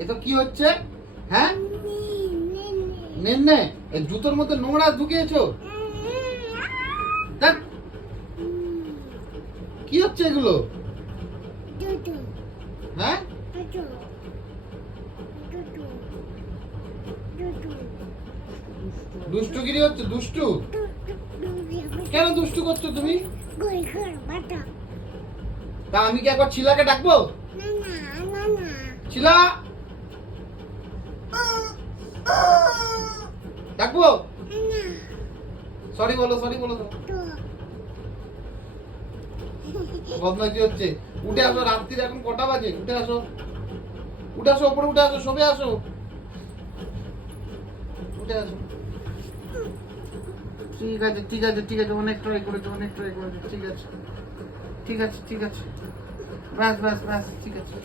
এ তো কি হচ্ছে? হ্যাঁ, নেন্নে এই জুতোর মধ্যে নোংরা ঢুকিয়েছো। দেখ কি হচ্ছে এগুলো? হ্যাঁ, দুষ্টুগিরি হচ্ছে। দুষ্টু কেন দুষ্টু করছো তুমি? তা আমি কি একবার ছিলাকে ডাকবো? ছিলা ডাকবো? সরি বলো, সরি বলো। বদমাইশি হচ্ছে। উঠে আসো, রাত্রির এখন কটা বাজে? উঠে আসো, উঠে আসো, উপরে উঠে আসো, শোবে আসো, উঠে আসো। ঠিক আছে, ঠিক আছে, ঠিক আছে, অনেক ট্রাই করেছো, অনেক ট্রাই করেছো। ঠিক আছে, ঠিক আছে, ঠিক আছে, ব্যাস ব্যাস ব্যাস, ঠিক আছে।